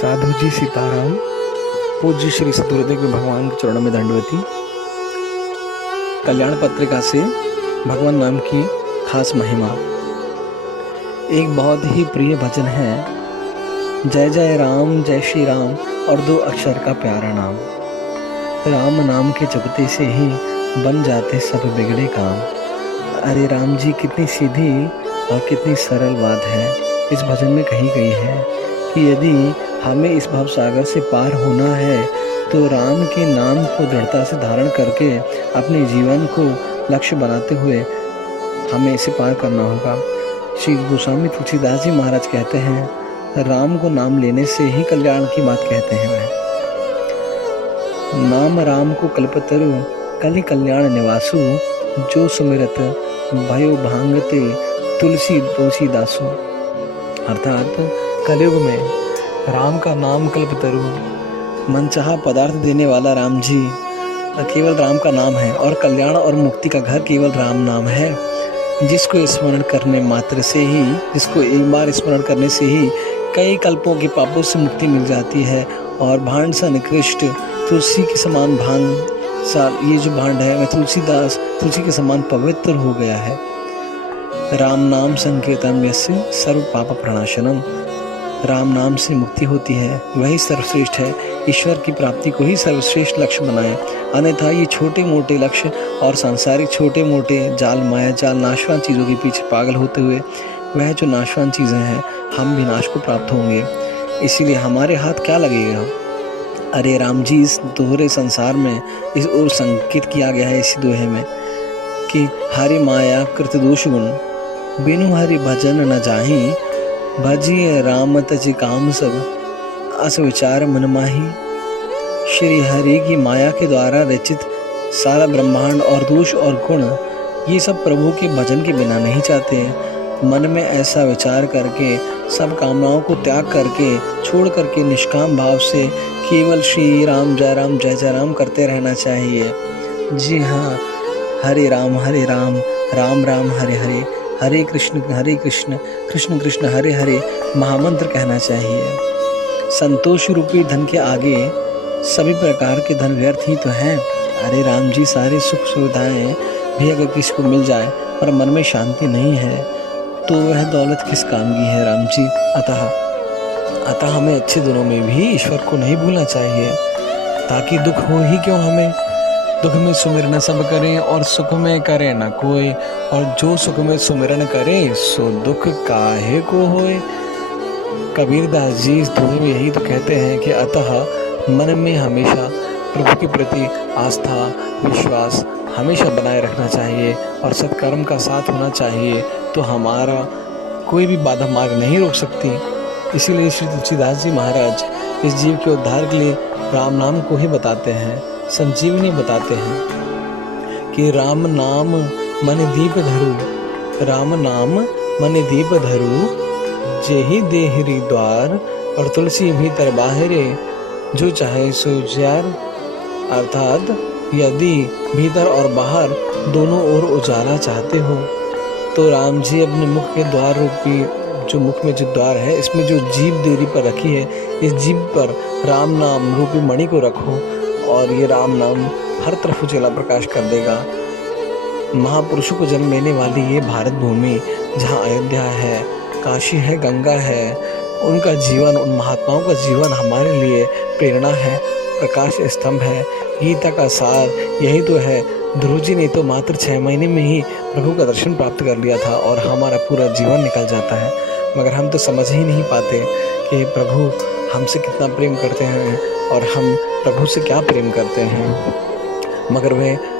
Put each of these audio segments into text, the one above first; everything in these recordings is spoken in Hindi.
साधु जी सीताराम। पूज्य श्री सतगुरुदेव भगवान के चरणों में दंडवती। कल्याण पत्रिका से भगवान नाम की खास महिमा। एक बहुत ही प्रिय भजन है, जय जय राम जय श्री राम और 2 अक्षर का प्यारा नाम। राम नाम के जपते से ही बन जाते सब बिगड़े काम। अरे राम जी, कितनी सीधी और कितनी सरल बात है इस भजन में कही गई है कि यदि हमें इस भव सागर से पार होना है तो राम के नाम को दृढ़ता से धारण करके अपने जीवन को लक्ष्य बनाते हुए हमें इसे पार करना होगा। श्री गोस्वामी तुलसीदास जी महाराज कहते हैं, राम को नाम लेने से ही कल्याण की बात कहते हैं वह। नाम राम को कल्पतरु कलि कल्याण निवासु, जो सुमिरत भयो भांगते तुलसीदासु। अर्थात कलयुग में राम का नाम कल्पतरु, मनचाहा पदार्थ देने वाला राम जी केवल राम का नाम है और कल्याण और मुक्ति का घर केवल राम नाम है। जिसको स्मरण करने मात्र से ही, जिसको एक बार स्मरण करने से ही कई कल्पों के पापों से मुक्ति मिल जाती है और भांड सा निकृष्ट तुलसी के समान ये जो भांड है वह तुलसी के समान पवित्र हो गया है। राम नाम संकीर्तन यस्य सर्व पाप प्रणाशनम। राम नाम से मुक्ति होती है, वही सर्वश्रेष्ठ है। ईश्वर की प्राप्ति को ही सर्वश्रेष्ठ लक्ष्य बनाएं, अन्यथा ये छोटे मोटे लक्ष्य और सांसारिक छोटे मोटे जाल माया जाल नाशवान चीज़ों के पीछे पागल होते हुए वह जो नाशवान चीज़ें हैं हम विनाश को प्राप्त होंगे। इसीलिए हमारे हाथ क्या लगेगा। अरे राम जी, इस दोहरे संसार में इस ओर संकेत किया गया है इसी दोहे में कि हरि माया कृत दोष गुण, बिनु हरि भजन न जाहि, भजिए राम तज काम सब, अस विचार मन माही। श्री हरि की माया के द्वारा रचित सारा ब्रह्मांड और दोष और गुण ये सब प्रभु के भजन के बिना नहीं चाहते हैं। मन में ऐसा विचार करके सब कामनाओं को त्याग करके छोड़ करके निष्काम भाव से केवल श्री राम जय जय राम करते रहना चाहिए। जी हाँ, हरे राम राम राम हरे हरे, हरे कृष्ण कृष्ण कृष्ण हरे हरे महामंत्र कहना चाहिए। संतोष रूपी धन के आगे सभी प्रकार के धन व्यर्थ ही तो हैं। अरे राम जी, सारे सुख सुविधाएं भी अगर किसी को मिल जाए पर मन में शांति नहीं है तो वह दौलत किस काम की है राम जी। अतः हमें अच्छे दिनों में भी ईश्वर को नहीं भूलना चाहिए, ताकि दुख हो ही क्यों हमें। दुख में सुमिरन सब करें और सुख में करे न कोई, और जो सुख में सुमिरन करे सो दुख काहे को होए। कबीरदास जी इस दोहे में यही तो कहते हैं कि अतः मन में हमेशा प्रभु के प्रति आस्था विश्वास हमेशा बनाए रखना चाहिए और सत्कर्म का साथ होना चाहिए, तो हमारा कोई भी बाधा मार्ग नहीं रोक सकती। इसीलिए श्री तुलसीदास जी महाराज इस जीव के उद्धार के लिए राम नाम को ही बताते हैं, संजीवनी बताते हैं कि राम नाम मन दीप धरु, राम नाम मन दीप धरु, जेहि देहरी द्वार, और तुलसी भीतर बाहरे, जो चाहे सो जार। अर्थात यदि भीतर और बाहर दोनों ओर उजाला चाहते हो तो राम जी अपने मुख के द्वार रूपी जो मुख में जो द्वार है इसमें जो जीभ देरी पर रखी है, इस जीभ पर राम नाम रूपी मणि को रखो और ये राम नाम हर तरफ उजाला प्रकाश कर देगा। महापुरुषों को जन्म लेने वाली ये भारत भूमि जहाँ अयोध्या है, काशी है, गंगा है, उनका जीवन, उन महात्माओं का जीवन हमारे लिए प्रेरणा है, प्रकाश स्तंभ है, गीता का सार यही तो है। ध्रुव जी ने तो मात्र 6 महीने में ही प्रभु का दर्शन प्राप्त कर लिया था और हमारा पूरा जीवन निकल जाता है, मगर हम तो समझ ही नहीं पाते कि प्रभु हमसे कितना प्रेम करते हैं और हम प्रभु से क्या प्रेम करते हैं। मगर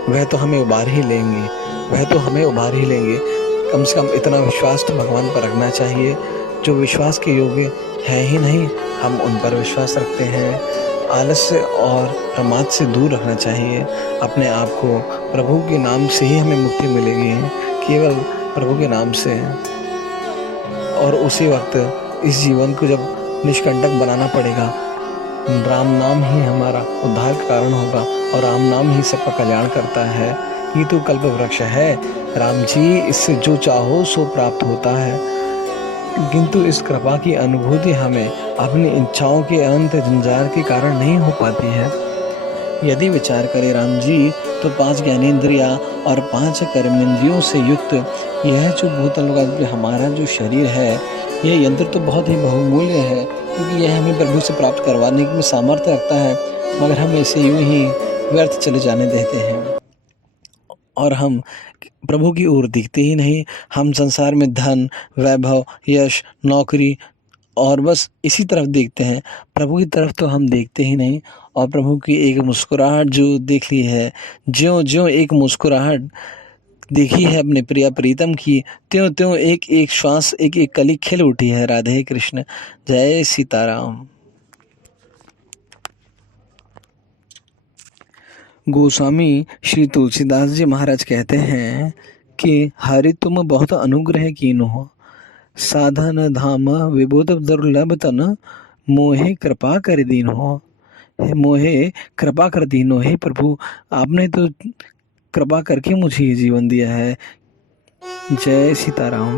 वह तो हमें उबार ही लेंगे, कम से कम इतना विश्वास तो भगवान पर रखना चाहिए। जो विश्वास के योग्य है ही नहीं हम उन पर विश्वास रखते हैं। आलस्य और प्रमाद से दूर रखना चाहिए अपने आप को। प्रभु के नाम से ही हमें मुक्ति मिलेगी, केवल प्रभु के नाम से। और उसी वक्त इस जीवन को जब निष्कंटक बनाना पड़ेगा, राम नाम ही हमारा उद्धार का कारण होगा और राम नाम ही सबका कल्याण करता है। ये तो कल्प वृक्ष है राम जी, इससे जो चाहो सो प्राप्त होता है। किंतु इस कृपा की अनुभूति हमें अपनी इच्छाओं के अनंत जंजाल के कारण नहीं हो पाती है। यदि विचार करें राम जी, तो 5 ज्ञानेंद्रिया और 5 कर्मेंद्रियों से युक्त यह जो भूतल का हमारा जो शरीर है, यह यंत्र तो बहुत ही बहुमूल्य है, क्योंकि यह हमें प्रभु से प्राप्त करवाने में सामर्थ्य रखता है, मगर हम इसे यूं ही व्यर्थ चले जाने देते हैं और हम प्रभु की ओर देखते ही नहीं। हम संसार में धन, वैभव, यश, नौकरी और बस इसी तरफ देखते हैं, प्रभु की तरफ तो हम देखते ही नहीं। और प्रभु की एक मुस्कुराहट जो देख ली है, ज्यों ज्यों एक मुस्कुराहट देखी है अपने प्रिया प्रीतम की, त्यों त्यों एक एक श्वास, एक एक कली खिल उठी है। राधे कृष्ण, जय सीताराम। गोस्वामी श्री तुलसीदास जी महाराज कहते हैं कि हरि तुम बहुत अनुग्रह कीनो हो, साधन धाम विबुध दुर्लभ तन, मोहे कृपा कर दीनो। हे मोहे कृपा कर दीनो, हे प्रभु आपने तो कृपा करके मुझे ये जीवन दिया है। जय सीताराम।